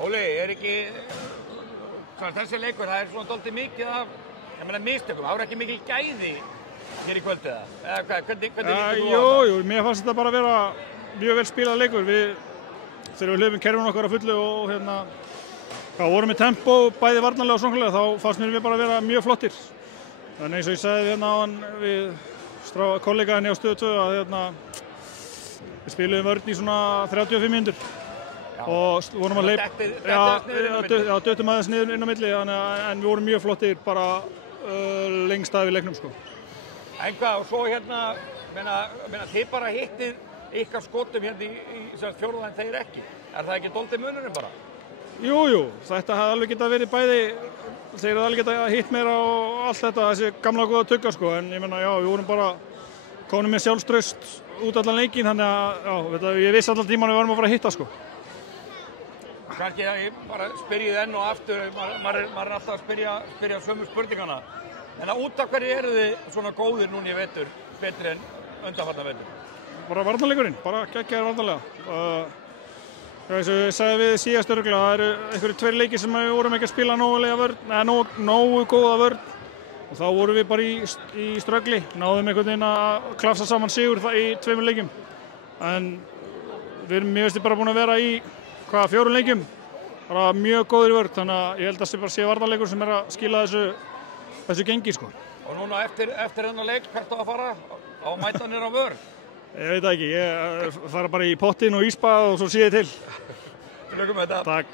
Óli, ekki þessi leikur, það svona dálítið mikið af, ég meina mistökum, það ekki mikil gæði hér í kvöldu eða hvernig lítur þú á það? Jú, mér fannst þetta bara vera mjög vel spilað leikur. Þegar við hlöfum kerfin okkar á fullu og vorum með tempó, bæði varnarlega og sóknarlega, þá fannst mér við bara vera mjög flottir. Þannig eins og ég sagði áðan við kollega henni á Stöð 2 að við spiluðum vörn í svona 35 mínútur og vorum að döttum aðeins niður inn á milli, en við vorum mjög flottir bara lengst af í leiknum sko. En hvað, og svo meina þið bara hittið ykkar skotum hérna í fjórða en þeir ekki. Er það ekki dálítið munurinn bara? Jú, þetta hefði alveg getað verið bæði, þeir hefði alveg getað hitt meira og allt þetta, þessi gamla góða tugga sko, en ég meina, við vorum bara komin með sjálfstraust út allan leikinn, þannig að ég vissi allan tíman við varum að fara að hitta sko. Kannski ég bara spyrjið enn og aftur, maður er alltaf að spyrja sömu spurningana. En út af hverju eru þið svona góðir núna í vetur, betri en undanfarna vetur? Bara varnarleikurinn, bara geggjaður varnarlega. Eins og ég sagði við síðast örugglega, það eru einhverjir 2 leikir sem við vorum ekki að spila nógu góða vörn. Og þá vorum við bara í ströggli, náðum einhvern veginn að klafsa saman sigur í 2 leikjum. En við erum mjög bara búin að vera í 4 leikjum, bara mjög góður vörn, þannig að ég held að það sé varnarleikur sem er að skila þessu gengi sko. Og núna eftir þennan leik, hvert á að fara? Á mætanir á vörn? Ég veit ekki, ég fara bara í pottinn og ísbað og svo sé ég til. Til lukku með þetta. Takk.